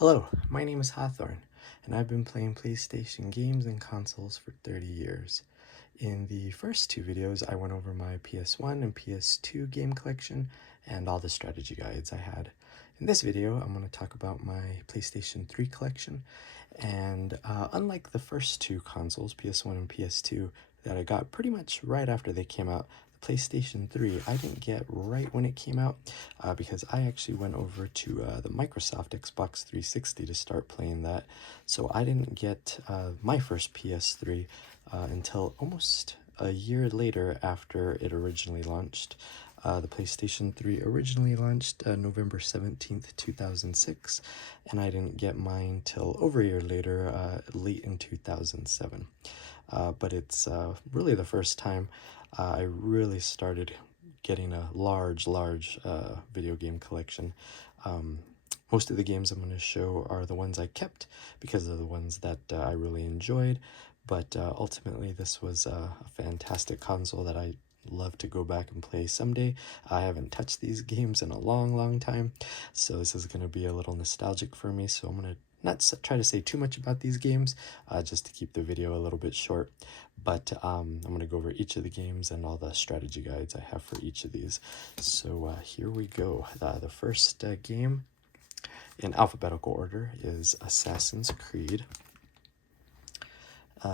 Hello, my name is Hawthorne, and I've been playing PlayStation games and consoles for 30 years. In the first two videos, I went over my PS1 and PS2 game collection and all the strategy guides I had. In this video, I'm going to talk about my PlayStation 3 collection, and unlike the first two consoles, PS1 and PS2, that I got pretty much right after they came out, PlayStation 3 I didn't get right when it came out because I actually went over to the Microsoft Xbox 360 to start playing that. So I didn't get my first PS3 until almost a year later after it originally launched. The PlayStation 3 originally launched November 17th, 2006, and I didn't get mine till over a year later, late in 2007. But it's really the first time I really started getting a large video game collection. Most of the games I'm going to show are the ones I kept because they're the ones that I really enjoyed, but ultimately this was a fantastic console that I love to go back and play someday. I haven't touched these games in a long time, so this is going to be a little nostalgic for me, so I'm going to not try to say too much about these games, just to keep the video a little bit short. But I'm going to go over each of the games and all the strategy guides I have for each of these. So here we go. The first game in alphabetical order is Assassin's Creed.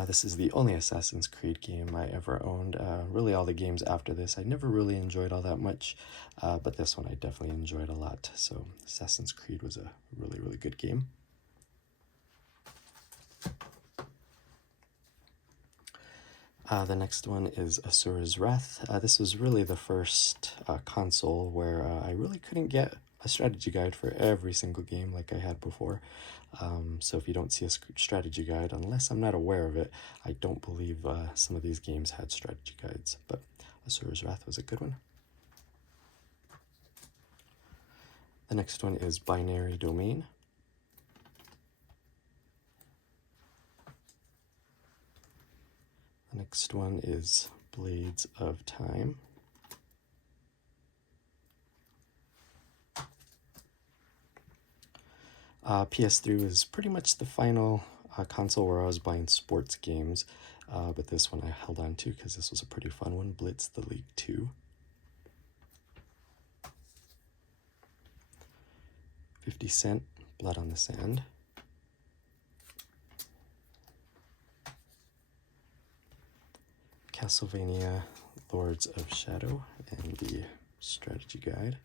This is the only Assassin's Creed game I ever owned. Really all the games after this I never really enjoyed all that much, but this one I definitely enjoyed a lot. So Assassin's Creed was a really good game. The next one is Asura's Wrath. This was really the first console where I really couldn't get a strategy guide for every single game like I had before. So if you don't see a strategy guide, unless I'm not aware of it, I don't believe some of these games had strategy guides, but Asura's Wrath was a good one. The next one is Binary Domain. The next one is Blades of Time. PS3 was pretty much the final console where I was buying sports games, but this one I held on to because this was a pretty fun one, Blitz The League 2. 50 Cent, Blood on the Sand. Castlevania, Lords of Shadow, and the strategy guide.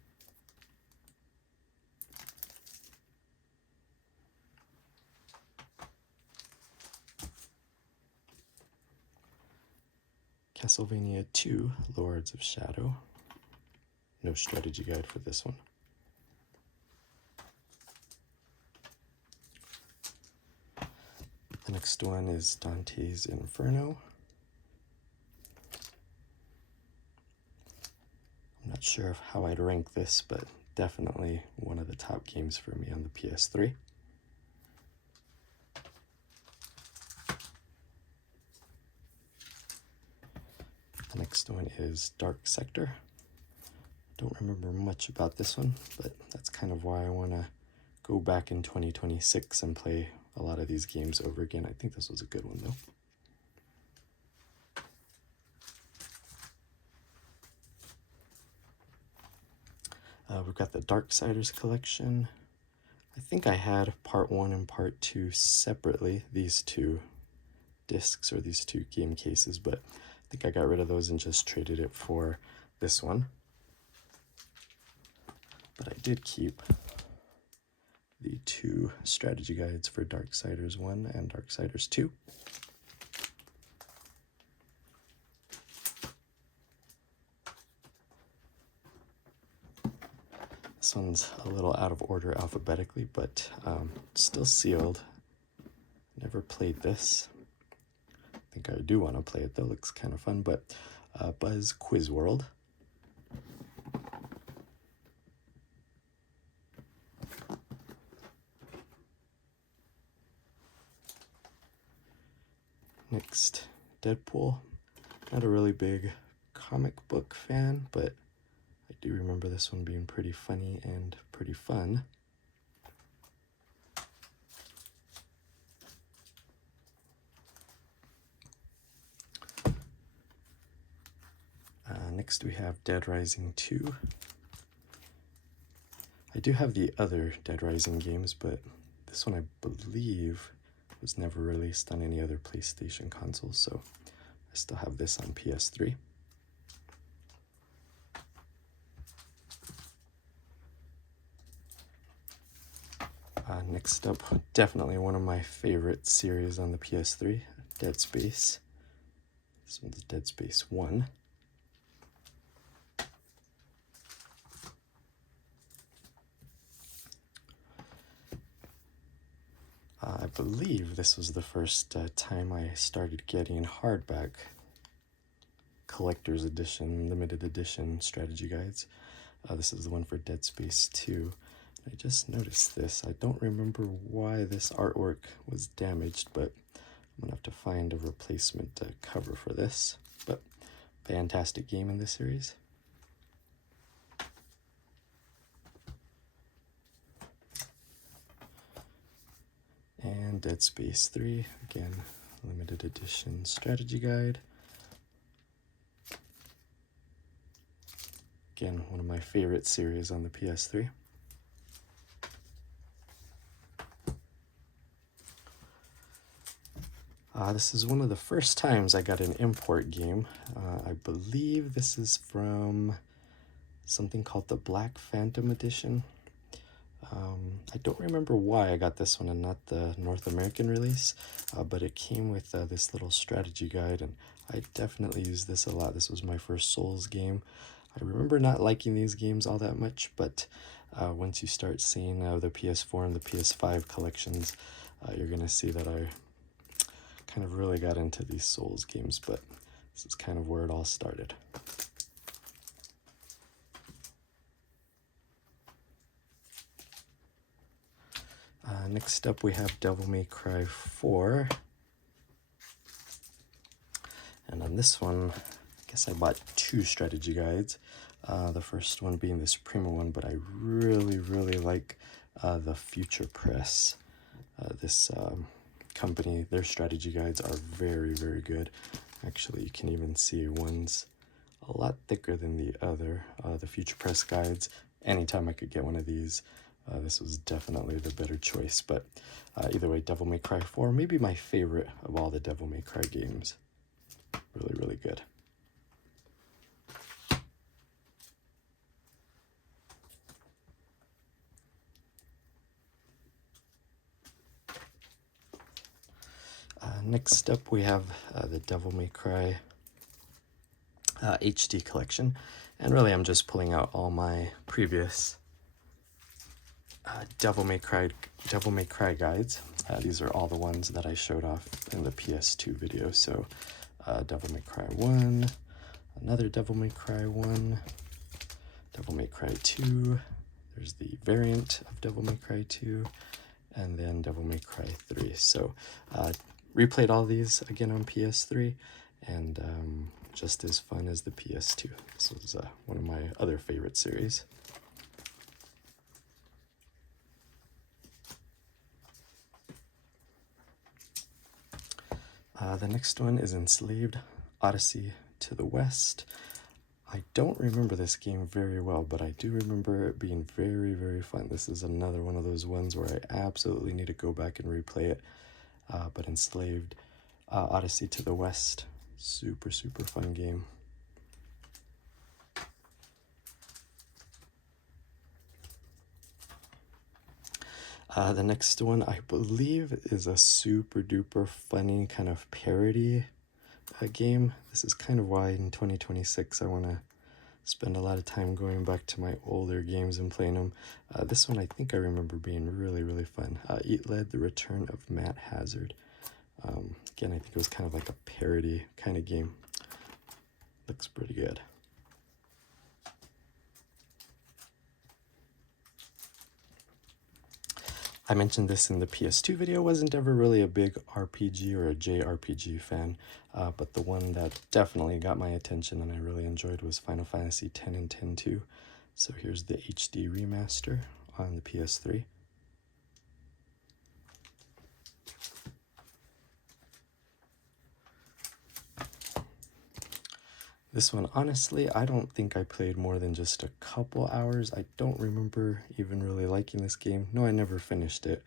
Castlevania 2, Lords of Shadow. No strategy guide for this one. The next one is Dante's Inferno. I'm not sure of how I'd rank this, but definitely one of the top games for me on the PS3. The next one is Dark Sector. Don't remember much about this one, but that's kind of why I want to go back in 2026 and play a lot of these games over again. I think this was a good one, though. We've got the Darksiders collection. I think I had part 1 and part 2 separately, these two discs or these two game cases, but I think I got rid of those and just traded it for this one. But I did keep the two strategy guides for Darksiders 1 and Darksiders 2. This one's a little out of order alphabetically, but still sealed. Never played this. I think I do want to play it though, looks kind of fun, but Buzz Quiz World. Next, Deadpool. Not a really big comic book fan, but I do remember this one being pretty funny and pretty fun. Next we have Dead Rising 2. I do have the other Dead Rising games, but this one I believe was never released on any other PlayStation consoles, so I still have this on PS3. Next up, definitely one of my favorite series on the PS3, Dead Space. This one's Dead Space 1. I believe this was the first time I started getting hardback collector's edition, limited edition strategy guides. This is the one for Dead Space 2. I just noticed this. I don't remember why this artwork was damaged, but I'm gonna have to find a replacement cover for this. But fantastic game in this series. And Dead Space 3, again, limited edition strategy guide. Again, one of my favorite series on the PS3. This is one of the first times I got an import game. I believe this is from something called the Black Phantom Edition. I don't remember why I got this one and not the North American release, but it came with this little strategy guide, and I definitely used this a lot. This was my first Souls game. I remember not liking these games all that much, but once you start seeing the PS4 and the PS5 collections, you're going to see that I kind of really got into these Souls games, but this is kind of where it all started. Next up we have Devil May Cry 4. And on this one, I guess I bought two strategy guides. The first one being the Suprema one, but I really like the Future Press. This company, their strategy guides are very good. Actually, you can even see one's a lot thicker than the other. The Future Press guides, anytime I could get one of these, this was definitely the better choice. But either way, Devil May Cry 4, maybe my favorite of all the Devil May Cry games. Really good. Next up we have the Devil May Cry HD collection, and really I'm just pulling out all my previous Devil May Cry guides. These are all the ones that I showed off in the PS2 video. So Devil May Cry 1, another Devil May Cry 1, Devil May Cry 2, there's the variant of Devil May Cry 2, and then Devil May Cry 3. So replayed all these again on PS3, and just as fun as the PS2. This was one of my other favorite series. The next one is Enslaved, Odyssey to the West. I don't remember this game very well, but I do remember it being very fun. This is another one of those ones where I absolutely need to go back and replay it. But Enslaved, Odyssey to the West, super fun game. The next one, I believe, is a super duper funny kind of parody game. This is kind of why in 2026 I want to spend a lot of time going back to my older games and playing them. This one I think I remember being really fun. Eat Lead, The Return of Matt Hazard. Again, I think it was kind of like a parody kind of game. Looks pretty good. I mentioned this in the PS2 video, wasn't ever really a big RPG or a JRPG fan, but the one that definitely got my attention and I really enjoyed was Final Fantasy X and X-2. So here's the HD remaster on the PS3. This one, honestly, I don't think I played more than just a couple hours. I don't remember even really liking this game. No, I never finished it.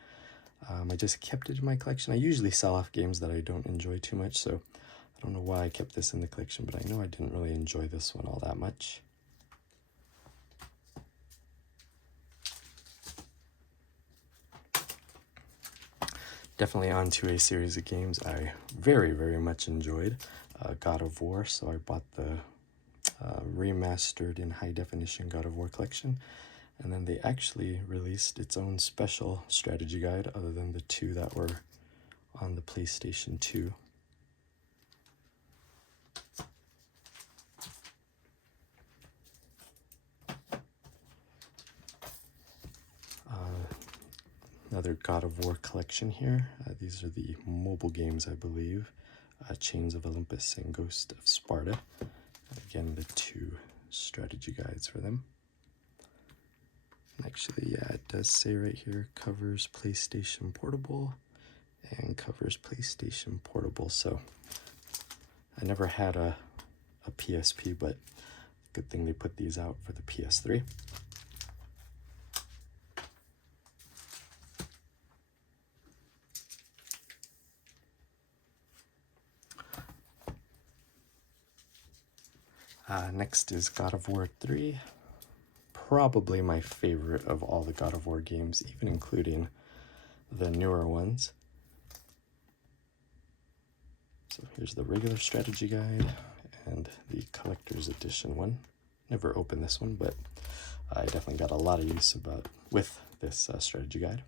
I just kept it in my collection. I usually sell off games that I don't enjoy too much, so I don't know why I kept this in the collection, but I know I didn't really enjoy this one all that much. Definitely onto a series of games I very, very much enjoyed. God of War, so I bought the remastered in high definition God of War collection, and then they actually released its own special strategy guide other than the two that were on the PlayStation 2. Another God of War collection here. These are the mobile games, I believe. Chains of Olympus and Ghost of Sparta. Again, the two strategy guides for them. Actually, yeah, it does say right here, covers PlayStation Portable and covers PlayStation Portable. So I never had a PSP, but good thing they put these out for the PS3. Next is God of War 3. Probably my favorite of all the God of War games, even including the newer ones. So here's the regular strategy guide and the collector's edition one. Never opened this one, but I definitely got a lot of use with this strategy guide.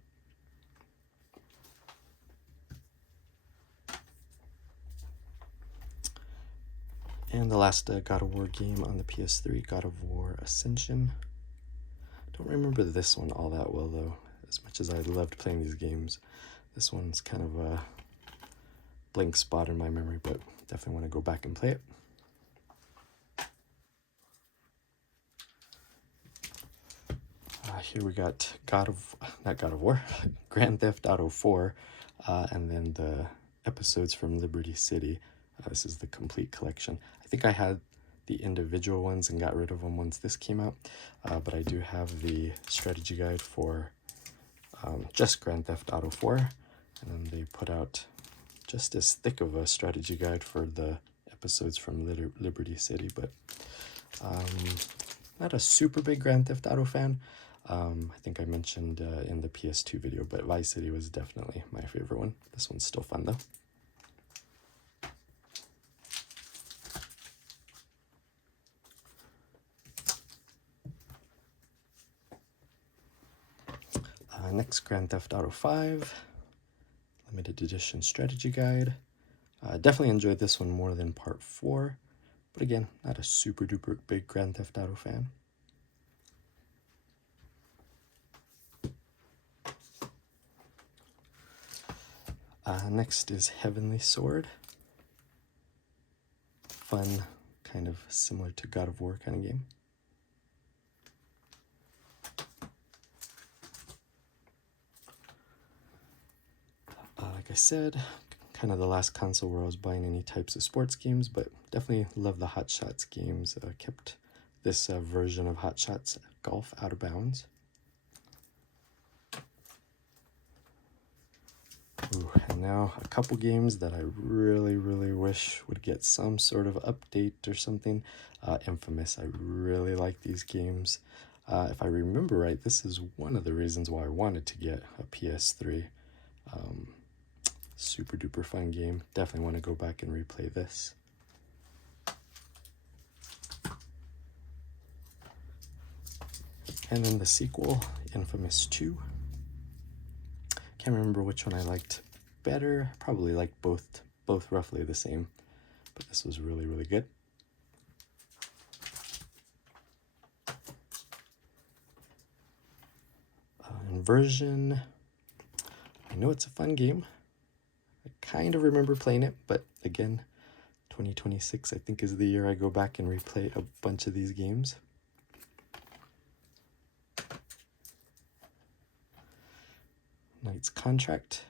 And the last God of War game on the PS3, God of War Ascension. Don't remember this one all that well though. As much as I loved playing these games, this one's kind of a blank spot in my memory, but definitely want to go back and play it. Here we got not God of War, Grand Theft Auto 4, and then the episodes from Liberty City. This is the complete collection. I think I had the individual ones and got rid of them once this came out, but I do have the strategy guide for just Grand Theft Auto 4, and then they put out just as thick of a strategy guide for the episodes from Liberty City, but not a super big Grand Theft Auto fan. I think I mentioned in the PS2 video, but Vice City was definitely my favorite one. This one's still fun though. Next, Grand Theft Auto 5, limited edition strategy guide. Definitely enjoyed this one more than part 4, but again, not a super duper big Grand Theft Auto fan. Next is Heavenly Sword. Fun, kind of similar to God of War kind of game. Like I said, kind of the last console where I was buying any types of sports games, but definitely love the Hot Shots games. Kept this version of Hot Shots Golf Out of Bounds. Ooh, and now a couple games that I really, really wish would get some sort of update or something. Infamous, I really like these games. If I remember right, this is one of the reasons why I wanted to get a PS3. Super duper fun game. Definitely want to go back and replay this. And then the sequel, Infamous 2. Can't remember which one I liked better. Probably liked both roughly the same, but this was really, really good. Inversion. I know it's a fun game. I kind of remember playing it, but again, 2026 I think is the year I go back and replay a bunch of these games. Knight's Contract.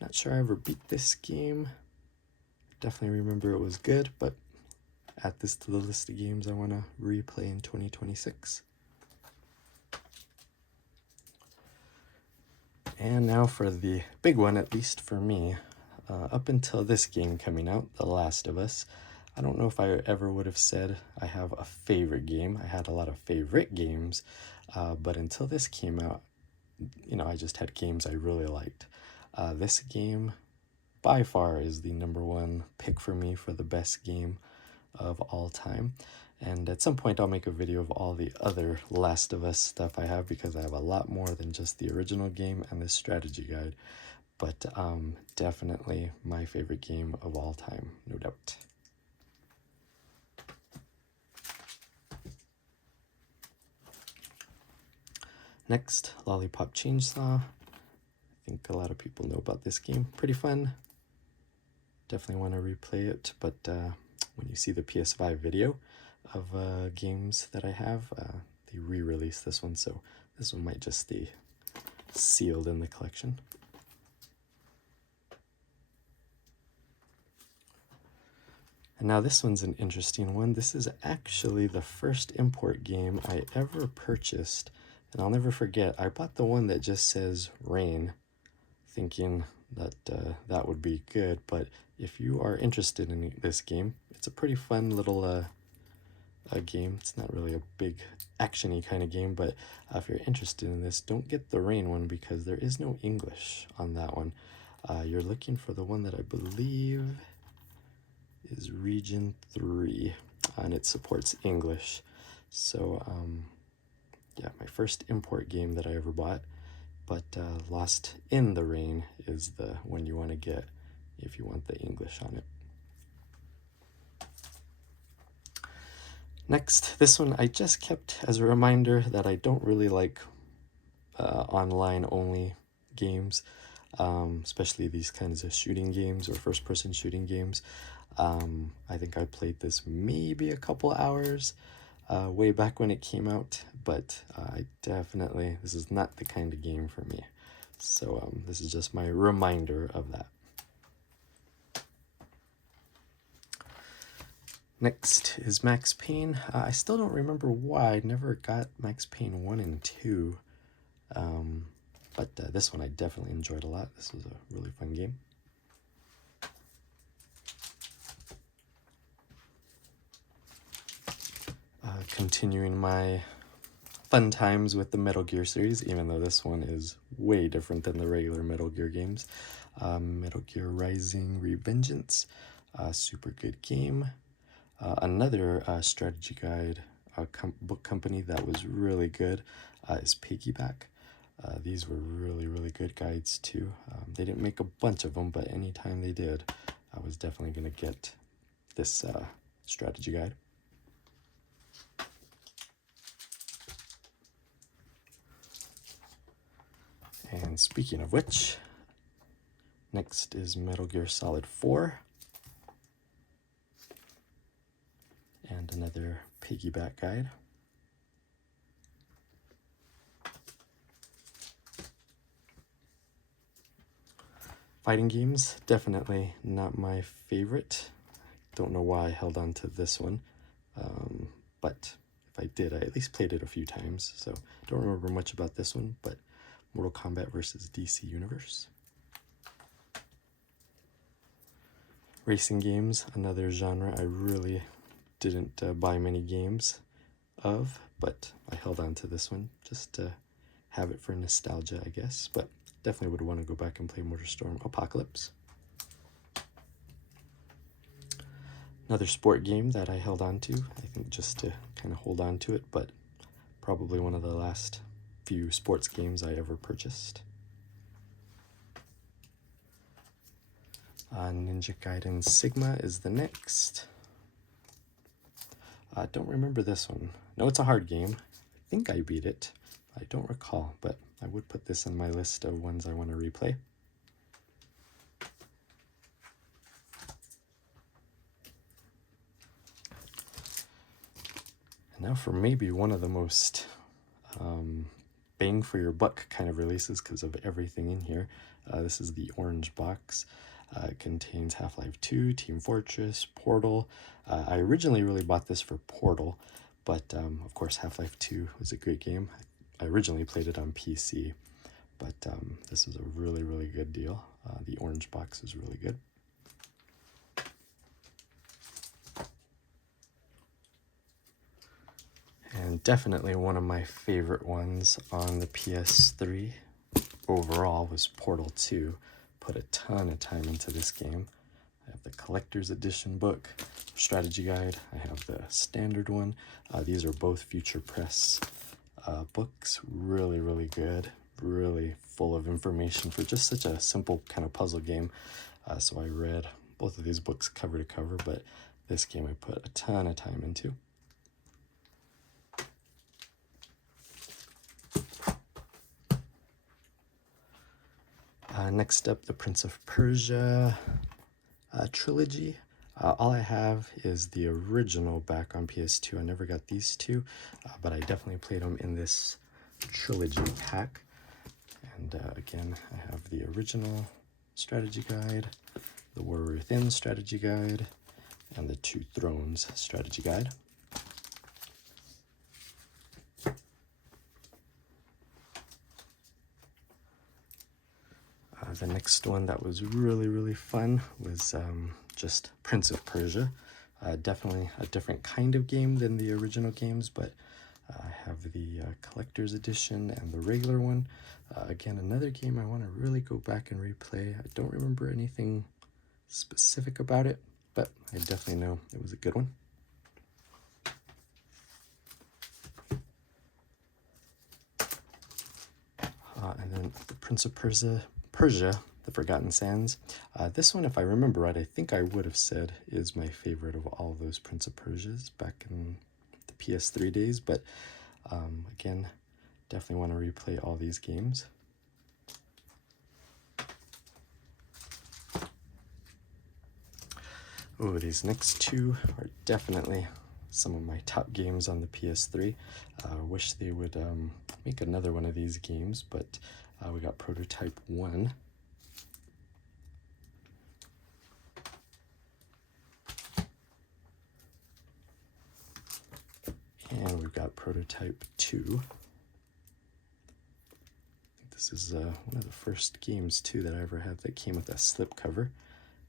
Not sure I ever beat this game. Definitely remember it was good, but add this to the list of games I want to replay in 2026. And now for the big one, at least for me. Up until this game coming out, The Last of Us, I don't know if I ever would have said I have a favorite game. I had a lot of favorite games, but until this came out, you know, I just had games I really liked. This game, by far, is the #1 pick for me for the best game of all time. And at some point I'll make a video of all the other Last of Us stuff I have, because I have a lot more than just the original game and this strategy guide. But definitely my favorite game of all time, no doubt. Next, Lollipop Chainsaw. I think a lot of people know about this game. Pretty fun. Definitely want to replay it, but when you see the PS5 video of games that I have, they re-released this one, so this one might just stay sealed in the collection. And now this one's an interesting one. This is actually the first import game I ever purchased, and I'll never forget, I bought the one that just says Rain, thinking that that would be good. But if you are interested in this game, it's a pretty fun little game. It's not really a big action-y kind of game, but if you're interested in this, don't get the Rain one, because there is no English on that one. You're looking for the one that I believe is Region 3, and it supports English. So yeah, my first import game that I ever bought. But Lost in the Rain is the one you want to get if you want the English on it. Next, this one I just kept as a reminder that I don't really like online-only games, especially these kinds of shooting games or first-person shooting games. I think I played this maybe a couple hours way back when it came out, but this is not the kind of game for me. So this is just my reminder of that. Next is Max Payne. I still don't remember why I never got Max Payne 1 and 2, but this one I definitely enjoyed a lot. This was a really fun game. Continuing my fun times with the Metal Gear series, even though this one is way different than the regular Metal Gear games. Metal Gear Rising Revengeance, super good game. Another strategy guide book company that was really good is Piggyback. These were really good guides too. They didn't make a bunch of them, but anytime they did, I was definitely going to get this strategy guide. And speaking of which, next is Metal Gear Solid 4. And another Piggyback guide. Fighting games, definitely not my favorite. Don't know why I held on to this one, but if I did, I at least played it a few times, so don't remember much about this one, but Mortal Kombat versus DC Universe. Racing games, another genre I really didn't buy many games of, but I held on to this one just to have it for nostalgia, I guess, but definitely would want to go back and play MotorStorm Apocalypse. Another sport game that I held on to, I think just to kind of hold on to it, but probably one of the last few sports games I ever purchased. Ninja Gaiden Sigma is the next. I don't remember this one. No, it's a hard game. I think I beat it. I don't recall, but I would put this on my list of ones I want to replay. And now for maybe one of the most bang for your buck kind of releases because of everything in here. This is the orange box. It contains Half-Life 2, Team Fortress, Portal. I originally really bought this for Portal, but of course Half-Life 2 was a great game. I originally played it on PC, but this was a really, really good deal. The orange box is really good. And definitely one of my favorite ones on the PS3 overall was Portal 2. Put a ton of time into this game. I have the collector's edition book, strategy guide. I have the standard one. These are both Future Press books. Really, really good. Really full of information for just such a simple kind of puzzle game. So I read both of these books cover to cover, but this game I put a ton of time into. Next up, the Prince of Persia trilogy. All I have is the original back on PS2. I never got these two, but I definitely played them in this trilogy pack. And again, I have the original strategy guide, the War Within strategy guide, and the Two Thrones strategy guide. The next one that was really, really fun was just Prince of Persia. Definitely a different kind of game than the original games, but I have the collector's edition and the regular one. Again, another game I want to really go back and replay. I don't remember anything specific about it, but I definitely know it was a good one. And then the Prince of Persia, The Forgotten Sands. This one, if I remember right, I think I would have said is my favorite of all those Prince of Persias back in the PS3 days, but again, definitely want to replay all these games. Oh, these next two are definitely some of my top games on the PS3. Wish they would make another one of these games, but we got Prototype 1. And we've got Prototype 2. This is one of the first games, too, that I ever had that came with a slipcover.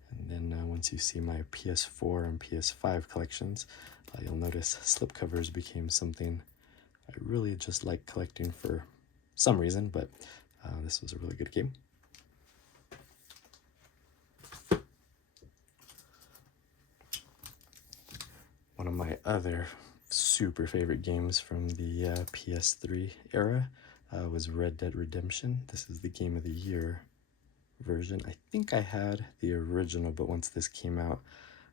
And then once you see my PS4 and PS5 collections, you'll notice slipcovers became something I really just like collecting for some reason, but this was a really good game. One of my other super favorite games from the PS3 era was Red Dead Redemption. This is the Game of the Year version. I think I had the original, but once this came out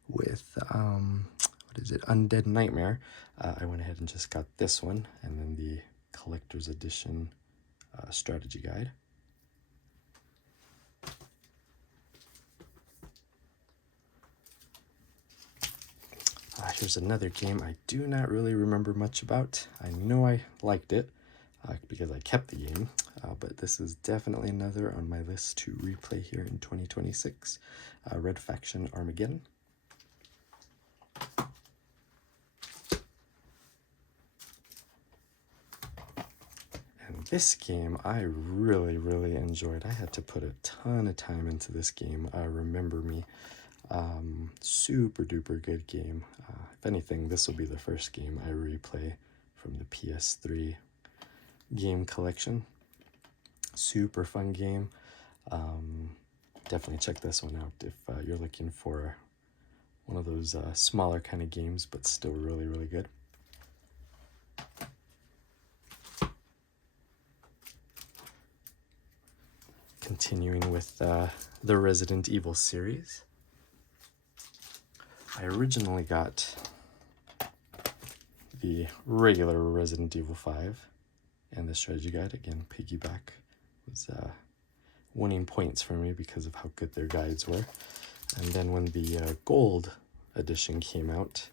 with what is it, Undead Nightmare, I went ahead and just got this one, and then the collector's edition strategy guide. Here's another game I do not really remember much about. I know I liked it because I kept the game, but this is definitely another on my list to replay here in 2026. Red Faction Armageddon. And this game I really, really enjoyed. I had to put a ton of time into this game. Remember Me. Super duper good game. If anything, this will be the first game I replay from the PS3 game collection. Super fun game. Definitely check this one out if you're looking for one of those smaller kind of games, but still really, really good. Continuing with the Resident Evil series. I originally got the regular Resident Evil 5 and the strategy guide. Again, Piggyback was winning points for me because of how good their guides were. And then when the gold edition came out,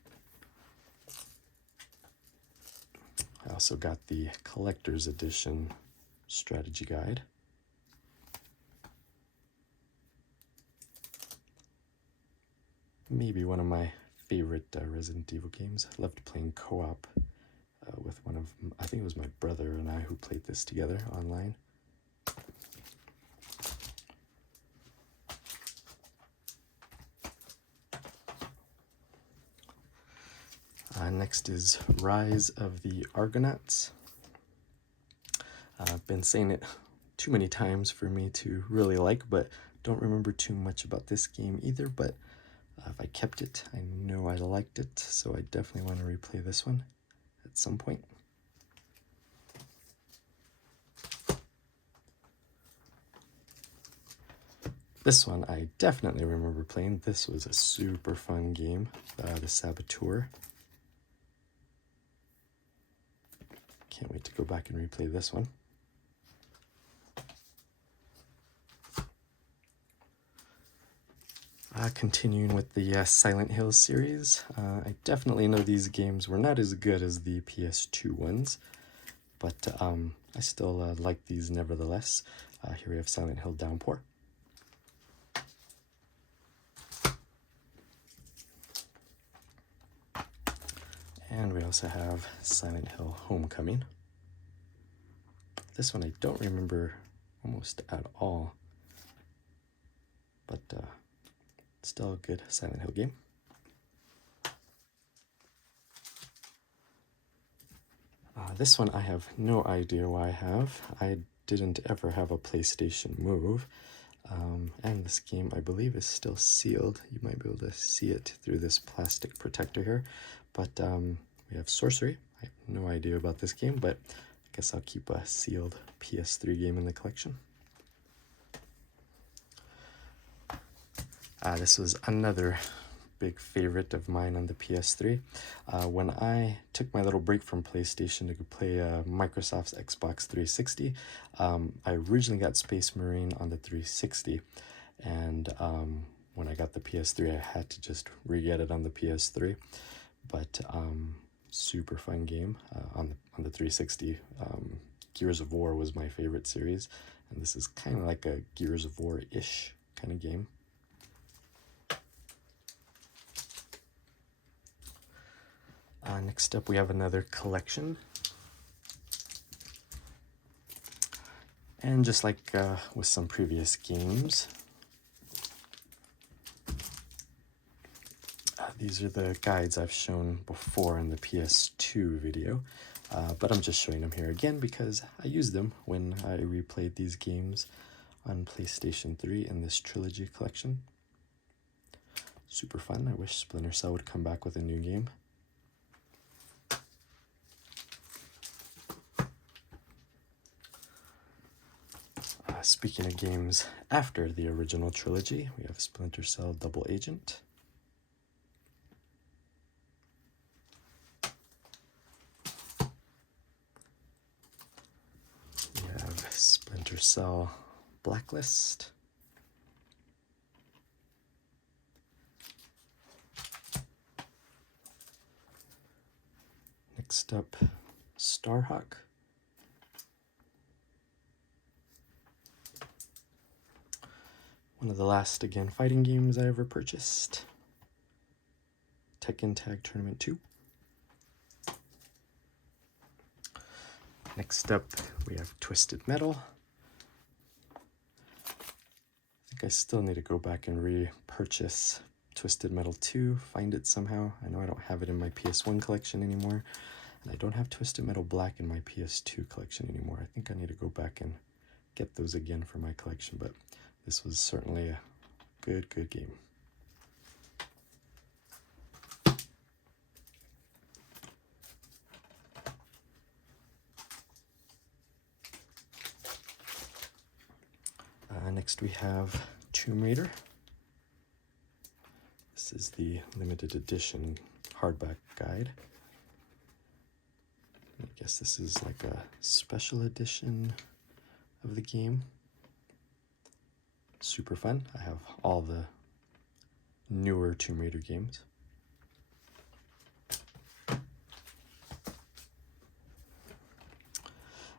I also got the collector's edition strategy guide. maybe one of my favorite Resident Evil games. I loved playing co-op with one of, I think it was my brother and I who played this together online. Next is Rise of the Argonauts. I've been saying it too many times for me to really like, but don't remember too much about this game either, but if I kept it, I know I liked it, so I definitely want to replay this one at some point. This one I definitely remember playing. This was a super fun game, The Saboteur. Can't wait to go back and replay this one. Continuing with the Silent Hill series, I definitely know these games were not as good as the PS2 ones, but I still like these nevertheless. Here we have Silent Hill Downpour. And we also have Silent Hill Homecoming. This one I don't remember almost at all, but still a good Silent Hill game. This one I have no idea why I have. I didn't ever have a PlayStation Move, and this game I believe is still sealed. You might be able to see it through this plastic protector here, but we have Sorcery. I have no idea about this game, but I guess I'll keep a sealed PS3 game in the collection. This was another big favorite of mine on the PS3. When I took my little break from PlayStation to go play Microsoft's Xbox 360, I originally got Space Marine on the 360, and when I got the PS3, I had to just re-get it on the PS3. But super fun game on the 360. Gears of War was my favorite series, and this is kind of like a Gears of War-ish kind of game. Next up, we have another collection. And just like with some previous games, these are the guides I've shown before in the PS2 video, but I'm just showing them here again because I used them when I replayed these games on PlayStation 3 in this trilogy collection. Super fun. I wish Splinter Cell would come back with a new game. Speaking of games after the original trilogy, we have Splinter Cell Double Agent. We have Splinter Cell Blacklist. Next up, Starhawk. One of the last, again, fighting games I ever purchased. Tekken Tag Tournament 2. Next up, we have Twisted Metal. I think I still need to go back and repurchase Twisted Metal 2, find it somehow. I know I don't have it in my PS1 collection anymore, and I don't have Twisted Metal Black in my PS2 collection anymore. I think I need to go back and get those again for my collection, but this was certainly a good game. Next we have Tomb Raider. This is the limited edition hardback guide. I guess this is like a special edition of the game. Super fun. I have all the newer Tomb Raider games.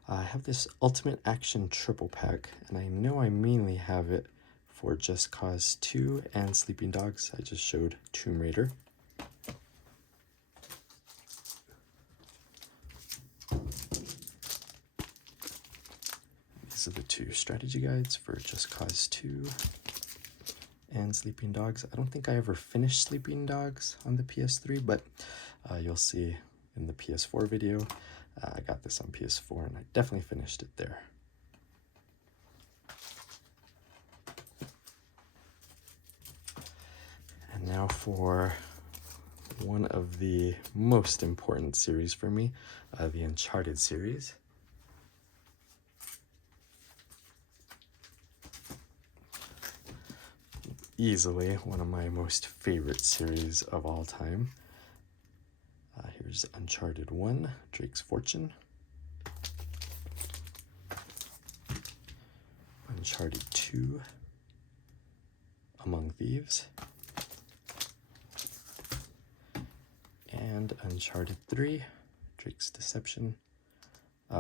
I have this Ultimate Action triple pack, and I know I mainly have it for Just Cause 2 and Sleeping Dogs. I just showed Tomb Raider. These are the two strategy guides for Just Cause 2 and Sleeping Dogs. I don't think I ever finished Sleeping Dogs on the PS3, but you'll see in the PS4 video. I got this on PS4 and I definitely finished it there. And now for one of the most important series for me, the Uncharted series. Easily one of my most favorite series of all time. Here's Uncharted 1, Drake's Fortune. Uncharted 2, Among Thieves. And Uncharted 3, Drake's Deception.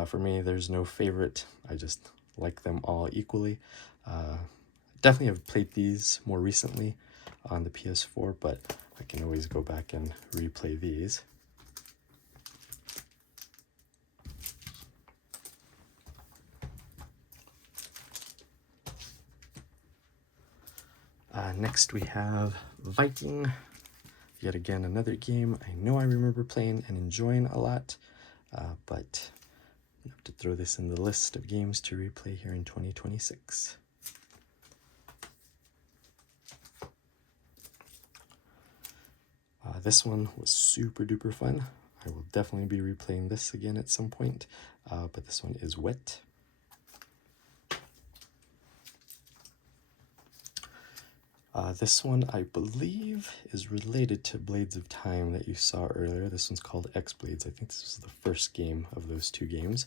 For me, there's no favorite. I just like them all equally. Definitely have played these more recently on the PS4, but I can always go back and replay these. Next we have Viking. Yet again, another game I know I remember playing and enjoying a lot, but I have to throw this in the list of games to replay here in 2026. This one was super duper fun. I will definitely be replaying this again at some point, but this one is Wet. This one, I believe, is related to Blades of Time that you saw earlier. This one's called X-Blades. I think this was the first game of those two games.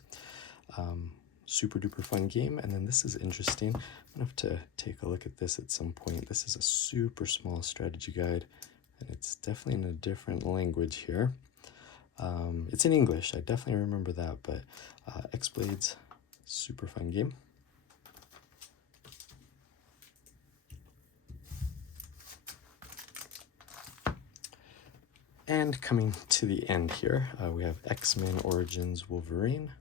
Super duper fun game. And then this is interesting. I'm gonna have to take a look at this at some point. This is a super small strategy guide, and it's definitely in a different language here. It's in English, I definitely remember that, but X-Blades, super fun game. And coming to the end here, we have X-Men Origins Wolverine.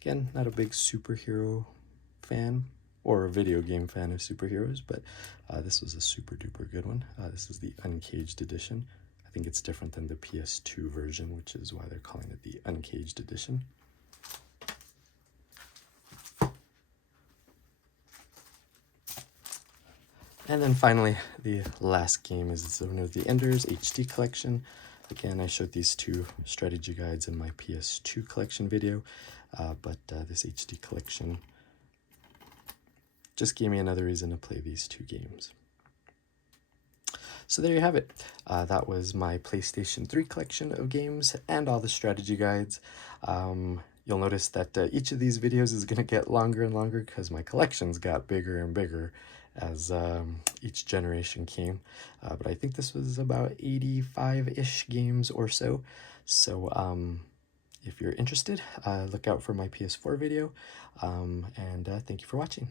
Again, not a big superhero fan or a video game fan of superheroes, but this was a super duper good one. This is the Uncaged edition. I think it's different than the PS2 version, which is why they're calling it the Uncaged edition. And then finally, the last game is Zone of the Enders HD collection. Again, I showed these two strategy guides in my PS2 collection video, but this HD collection just gave me another reason to play these two games. So there you have it. That was my PlayStation 3 collection of games and all the strategy guides. You'll notice that each of these videos is going to get longer and longer because my collections got bigger and bigger as each generation came. But I think this was about 85-ish games or so. So if you're interested, look out for my PS4 video. And thank you for watching.